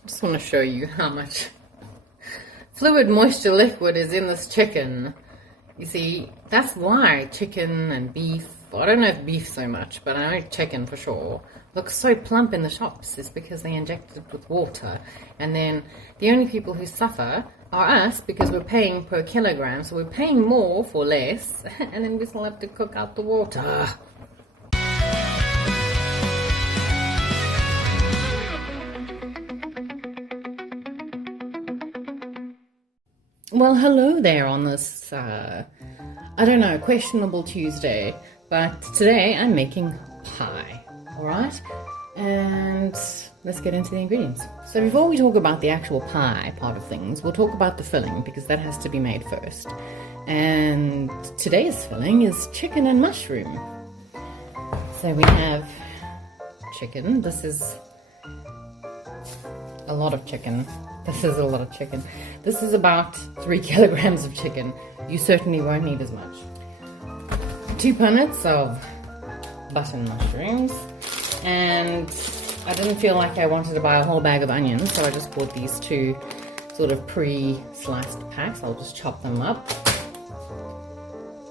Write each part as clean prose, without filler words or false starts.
I just want to show you how much fluid moisture liquid is in this chicken. You see, that's why chicken and beef, I don't know if beef so much, but I know chicken for sure, looks so plump in the shops. It's because they injected it with water. And then the only people who suffer are us, because we're paying per kilogram, so we're paying more for less, and then we still have to cook out the water. Well, hello there on this, I don't know, questionable Tuesday, but today I'm making pie, alright? And let's get into the ingredients. So before we talk about the actual pie part of things, we'll talk about the filling, because that has to be made first. And today's filling is chicken and mushroom. So we have chicken. This is a lot of chicken. This is a lot of chicken. This is about 3 kilograms of chicken. You certainly won't need as much. 2 punnets of button mushrooms. And I didn't feel like I wanted to buy a whole bag of onions, so I just bought these 2 sort of pre-sliced packs. I'll just chop them up.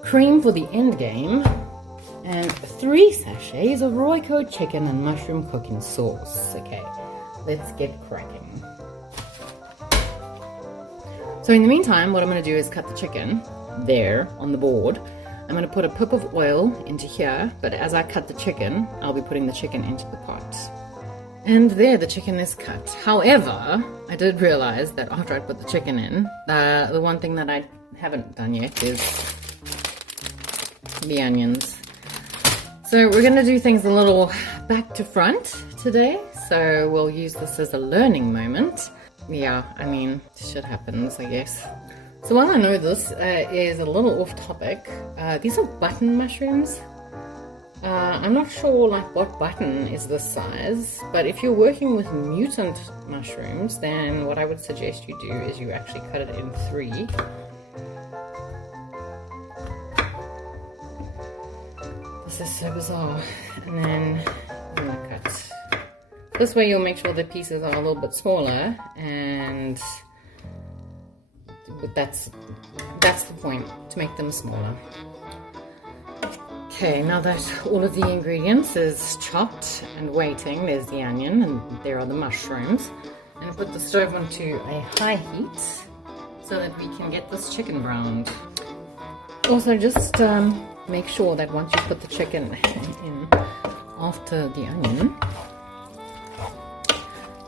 Cream for the end game. And 3 sachets of Royco chicken and mushroom cooking sauce. Okay, let's get cracking. So in the meantime, what I'm going to do is cut the chicken there on the board. I'm going to put a pip of oil into here, but as I cut the chicken, I'll be putting the chicken into the pot. And there, the chicken is cut. However, I did realize that after I put the chicken in, the one thing that I haven't done yet is the onions. So we're going to do things a little back to front today. So we'll use this as a learning moment. Yeah, I mean, shit happens, I guess. So while I know this is a little off topic, these are button mushrooms. I'm not sure like what button is this size, but if you're working with mutant mushrooms, then what I would suggest you do is you actually cut it in 3. This is so bizarre. And then I'm gonna cut. This way you'll make sure the pieces are a little bit smaller, and that's the point, to make them smaller. Okay, now that all of the ingredients is chopped and waiting, there's the onion and there are the mushrooms. And put the stove onto a high heat so that we can get this chicken browned. Also, just make sure that once you put the chicken in after the onion,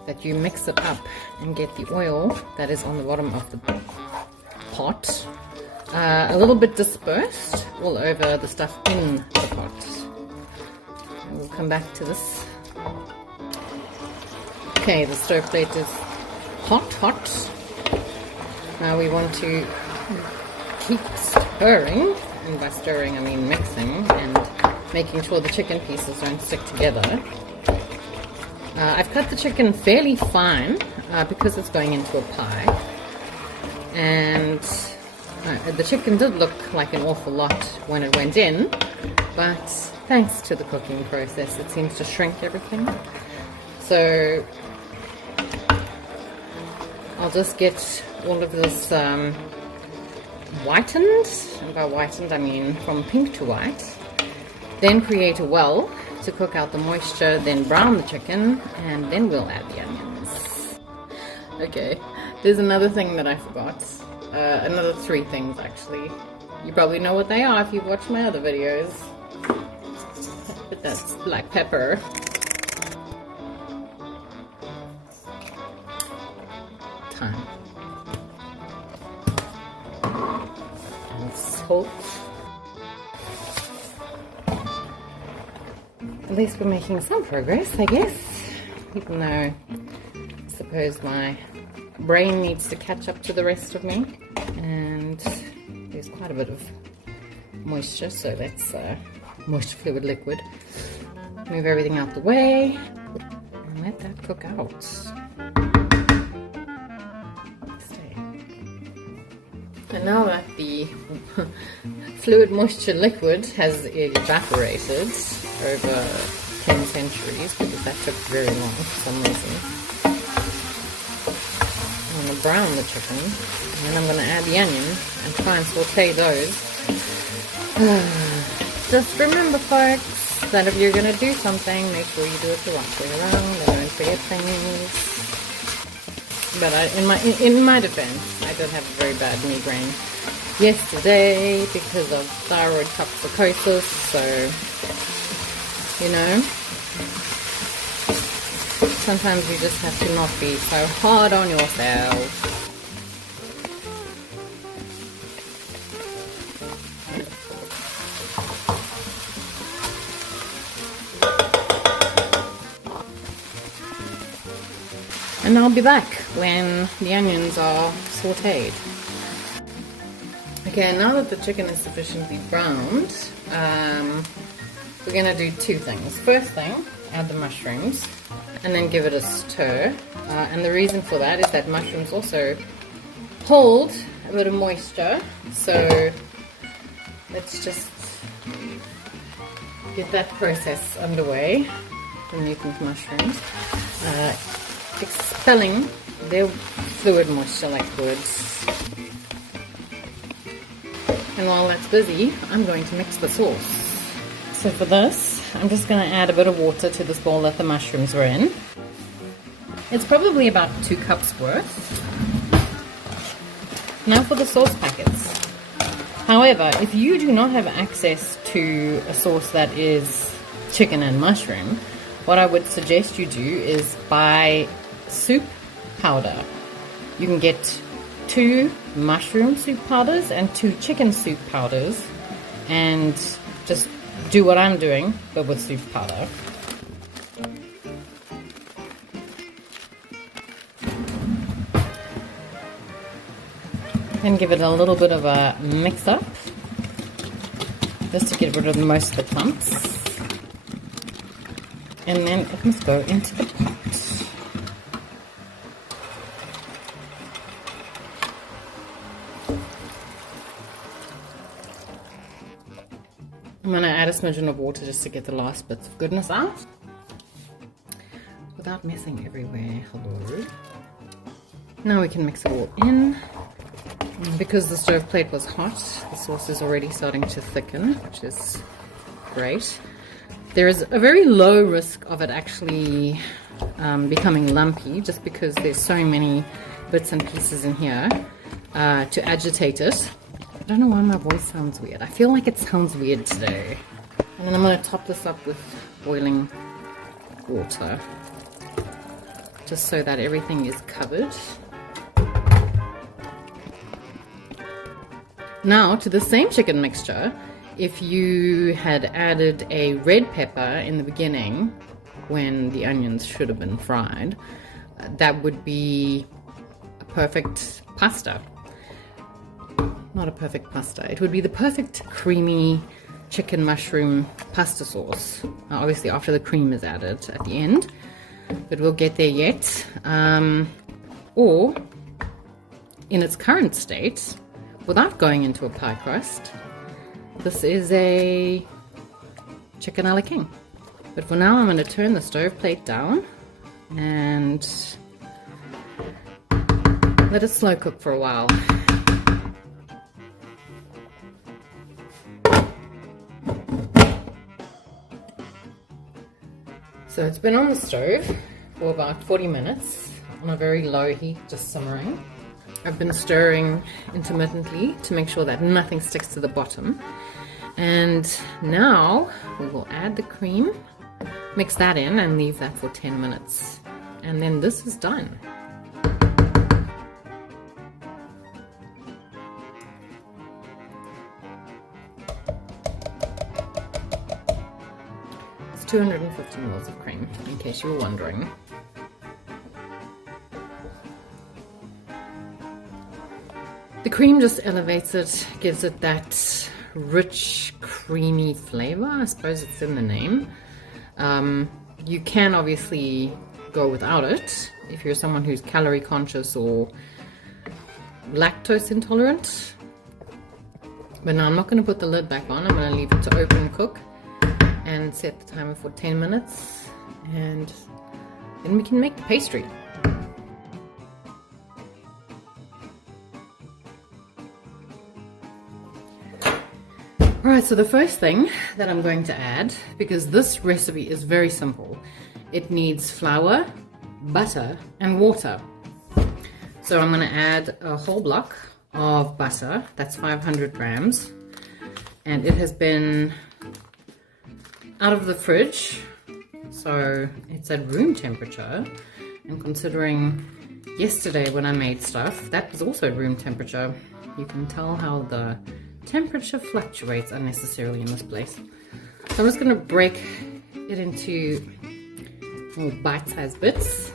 that you mix it up and get the oil that is on the bottom of the pot a little bit dispersed all over the stuff in the pot. And we'll come back to this. Okay, the stove plate is hot. Now we want to keep stirring, and by stirring I mean mixing and making sure the chicken pieces don't stick together. I've cut the chicken fairly fine because it's going into a pie, and the chicken did look like an awful lot when it went in, but thanks to the cooking process it seems to shrink everything. So I'll just get all of this whitened, and by whitened I mean from pink to white, then create a well to cook out the moisture, then brown the chicken, and then we'll add the onions. Okay, there's another thing that I forgot. Another 3 things actually. You probably know what they are if you've watched my other videos. But that's black pepper, thyme, and salt. At least we're making some progress, I guess, even though I suppose my brain needs to catch up to the rest of me, and there's quite a bit of moisture, so that's moisture fluid liquid. Move everything out the way and let that cook out. Stay. And now that the fluid moisture liquid has evaporated over 10 centuries, because that took very long for some reason, to brown the chicken, and then I'm going to add the onion and try and saute those. Just remember, folks, that if you're going to do something, make sure you do it the right way around and don't forget things. But in my defense, I did have a very bad migraine yesterday because of thyroid toxicosis, so, you know, sometimes you just have to not be so hard on yourself. And I'll be back when the onions are sauteed. Okay, now that the chicken is sufficiently browned, we're going to do two things. First thing, add the mushrooms and then give it a stir. And the reason for that is that mushrooms also hold a bit of moisture. So let's just get that process underway. The mutant mushrooms. Expelling their fluid moisture liquids. And while that's busy, I'm going to mix the sauce. So for this, I'm just going to add a bit of water to this bowl that the mushrooms were in. It's probably about 2 cups worth. Now for the sauce packets. However, if you do not have access to a sauce that is chicken and mushroom, what I would suggest you do is buy soup powder. You can get 2 mushroom soup powders and 2 chicken soup powders, and just do what I'm doing but with soup powder. And give it a little bit of a mix up just to get rid of most of the clumps, and then it must go into the pot. I'm going to add a smidgen of water just to get the last bits of goodness out without messing everywhere. Hello. Now we can mix it all in. And because the stove plate was hot, the sauce is already starting to thicken, which is great. There is a very low risk of it actually becoming lumpy, just because there's so many bits and pieces in here to agitate it. I don't know why my voice sounds weird. I feel like it sounds weird today. And then I'm going to top this up with boiling water, just so that everything is covered. Now to the same chicken mixture, if you had added a red pepper in the beginning when the onions should have been fried, that would be a perfect pasta. Not a perfect pasta. It would be the perfect creamy chicken mushroom pasta sauce. Obviously after the cream is added at the end, but we'll get there yet. Or in its current state, without going into a pie crust, this is a chicken a la king. But for now I'm going to turn the stove plate down and let it slow cook for a while. So it's been on the stove for about 40 minutes on a very low heat, just simmering. I've been stirring intermittently to make sure that nothing sticks to the bottom. And now we will add the cream, mix that in and leave that for 10 minutes. And then this is done. It's 250 ml of cream, in case you were wondering. The cream just elevates it, gives it that rich, creamy flavor. I suppose it's in the name. You can obviously go without it if you're someone who's calorie conscious or lactose intolerant. But now I'm not going to put the lid back on. I'm going to leave it to open cook and set the timer for 10 minutes, and then we can make the pastry. Alright, so the first thing that I'm going to add, because this recipe is very simple, it needs flour, butter, and water. So I'm going to add a whole block of butter, that's 500 grams, and it has been out of the fridge, so it's at room temperature, and considering yesterday when I made stuff, that was also room temperature. You can tell how the temperature fluctuates unnecessarily in this place. So I'm just going to break it into little bite-sized bits.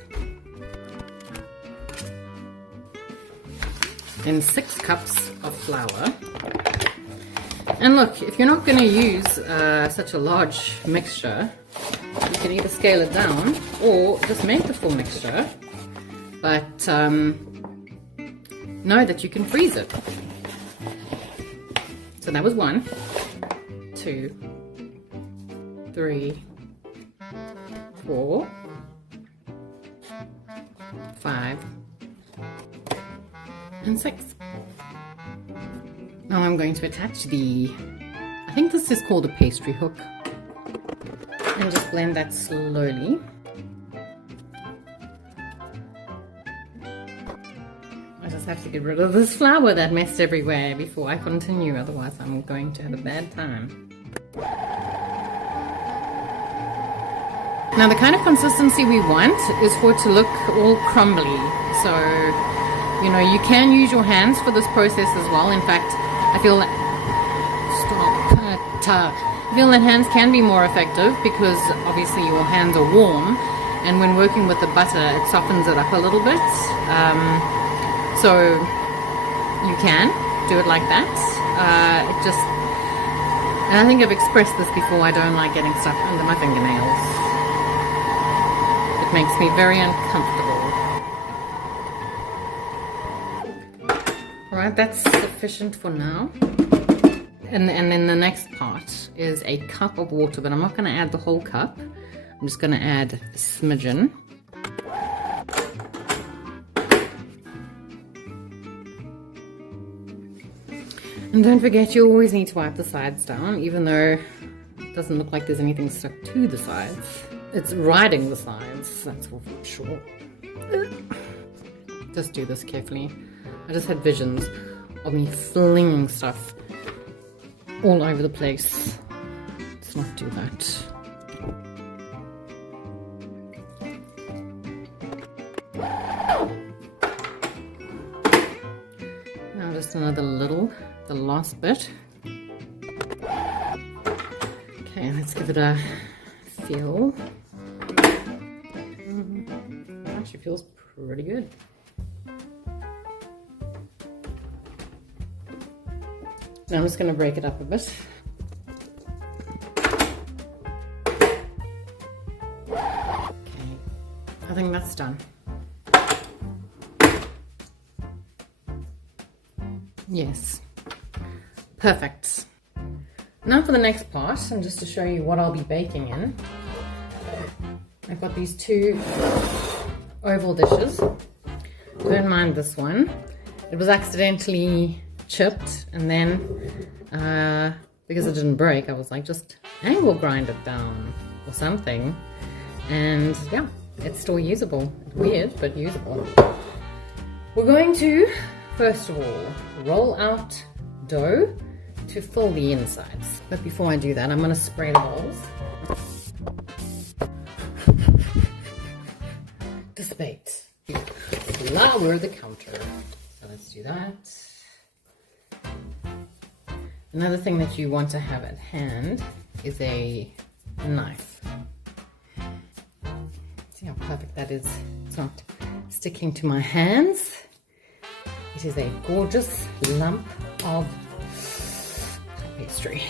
Then 6 cups of flour. And look, if you're not going to use such a large mixture, you can either scale it down or just make the full mixture, but know that you can freeze it. So that was 1, 2, 3, 4, 5, and 6. Now I'm going to attach the, I think this is called a pastry hook, and just blend that slowly. I just have to get rid of this flour that messed everywhere before I continue, otherwise I'm going to have a bad time. Now the kind of consistency we want is for it to look all crumbly. So, you know, you can use your hands for this process as well. In fact, I feel that, I feel that hands can be more effective because obviously your hands are warm, and when working with the butter it softens it up a little bit. So you can do it like that. It just, and I think I've expressed this before, I don't like getting stuff under my fingernails. It makes me very uncomfortable. Alright, that's sufficient for now. And then the next part is a cup of water, but I'm not going to add the whole cup. I'm just going to add a smidgen. And don't forget, you always need to wipe the sides down, even though it doesn't look like there's anything stuck to the sides. It's riding the sides, that's for sure. Just do this carefully. I just had visions of me flinging stuff all over the place. Let's not do that. Now just another little, the last bit. Okay, let's give it a feel. Actually feels pretty good. Now I'm just going to break it up a bit. Okay, I think that's done. Yes, perfect. Now for the next part, and just to show you what I'll be baking in, I've got these 2 oval dishes. Don't mind this one. It was accidentally chipped, and then because it didn't break, I was like, just angle grind it down or something, and yeah, it's still usable. Weird, but usable. We're going to first of all roll out dough to fill the insides, but before I do that, I'm going to spray the bowls. Dissipate. Flour the counter. So let's do that. Another thing that you want to have at hand is a knife. See how perfect that is? It's not sticking to my hands. It is a gorgeous lump of pastry.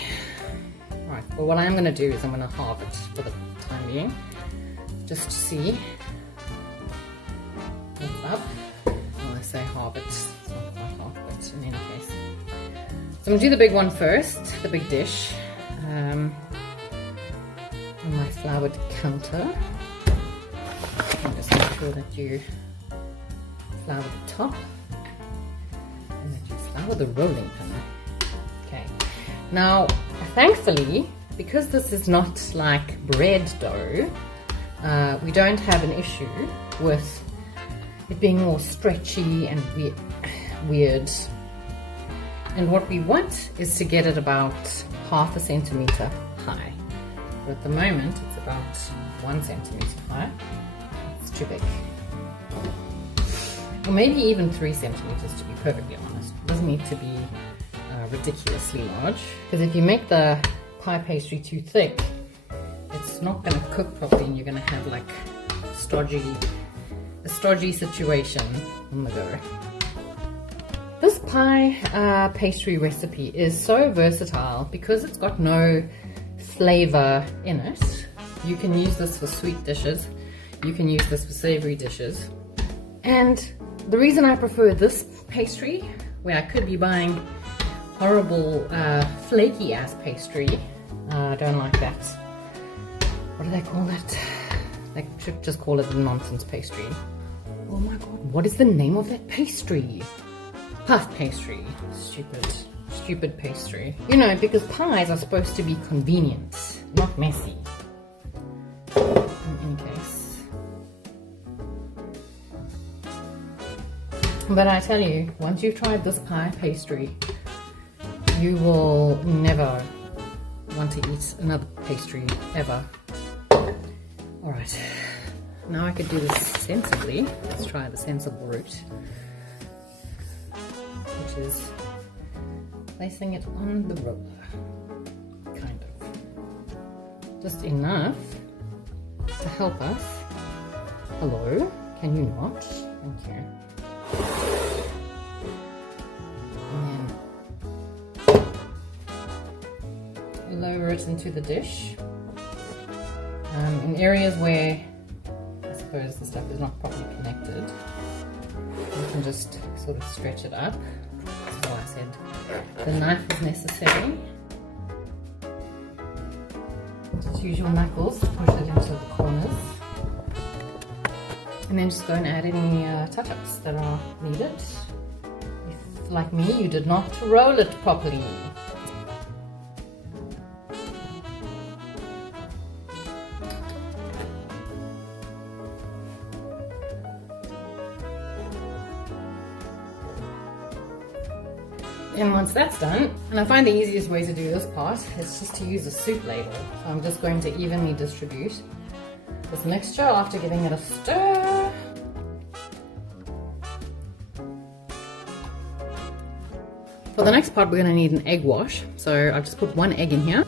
Alright, well what I'm going to do is I'm going to halve it for the time being, just to see what's up. When I say halve it, it's not quite half, but in any case. So I'm going to do the big one first, the big dish, on my floured counter. And just make sure that you flour the top and that you flour the rolling pin. Okay, now Thankfully, because this is not like bread dough, we don't have an issue with it being all stretchy and weird. And what we want is to get it about 1/2 centimeter high. So at the moment it's about 1 centimeter high. It's too big. Or maybe even 3 centimeters, to be perfectly honest. It doesn't need to be ridiculously large, because if you make the pie pastry too thick, it's not going to cook properly and you're going to have like a stodgy situation on the go. This pie pastry recipe is so versatile because it's got no flavor in it. You can use this for sweet dishes, you can use this for savory dishes, and the reason I prefer this pastry, where I could be buying horrible flaky ass pastry, I don't like that. What do they call that? They should just call it a nonsense pastry. Oh my god, what is the name of that pastry? Puff pastry. Stupid pastry. You know, because pies are supposed to be convenient, not messy. In any case. But I tell you, once you've tried this pie pastry, you will never want to eat another pastry ever. Alright, now I could do this sensibly. Let's try the sensible route, which is placing it on the roller, kind of. Just enough to help us. Hello, can you not? Thank you. Lower it into the dish. In areas where I suppose the stuff is not properly connected, you can just sort of stretch it up. That's why I said the knife is necessary. Just use your knuckles to push it into the corners, and then just go and add any touch-ups that are needed. If, like me, you did not roll it properly. And once that's done, and I find the easiest way to do this part is just to use a soup ladle. So I'm just going to evenly distribute this mixture after giving it a stir. For the next part, we're going to need an egg wash. So I've just put 1 egg in here.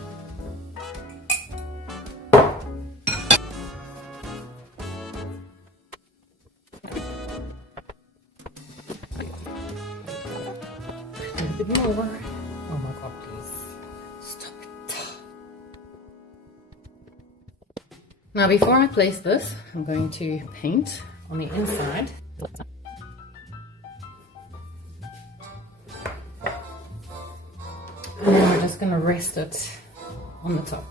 A bit more. Oh my god, please stop it. Now before I place this, I'm going to paint on the inside. And then we're just going to rest it on the top.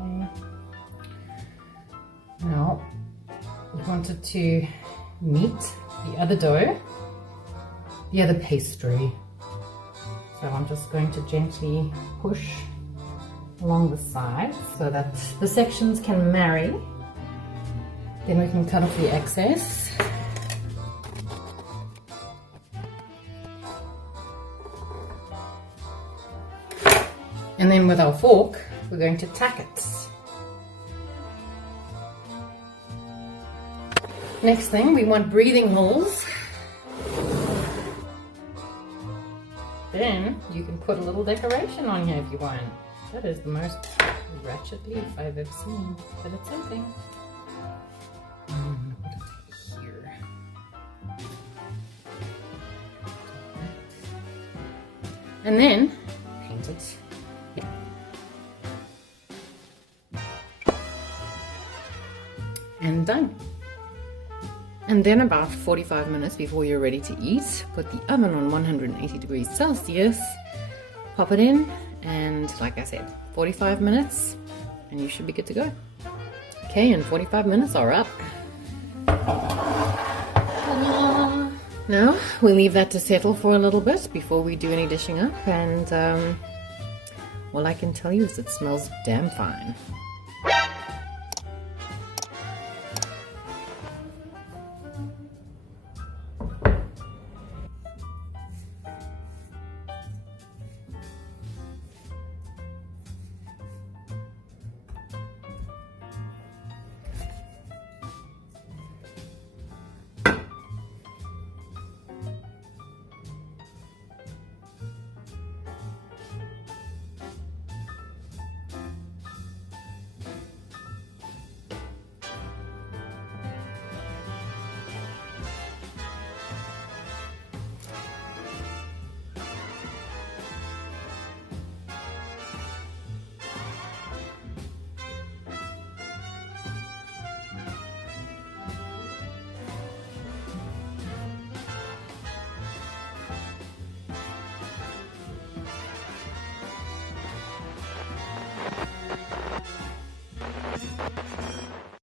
Okay. Now, we wanted to meet the other dough, the other pastry. So I'm just going to gently push along the sides so that the sections can marry. Then we can cut off the excess. And then with our fork, we're going to tack it. Next thing, we want breathing holes. Then you can put a little decoration on here if you want. That is the most ratchet leaf I've ever seen, but it's something. Here. And then paint it. And done. And then about 45 minutes before you're ready to eat, put the oven on 180 degrees Celsius, pop it in, and like I said, 45 minutes and you should be good to go. Okay, and 45 minutes are up. Now we leave that to settle for a little bit before we do any dishing up, and all I can tell you is it smells damn fine.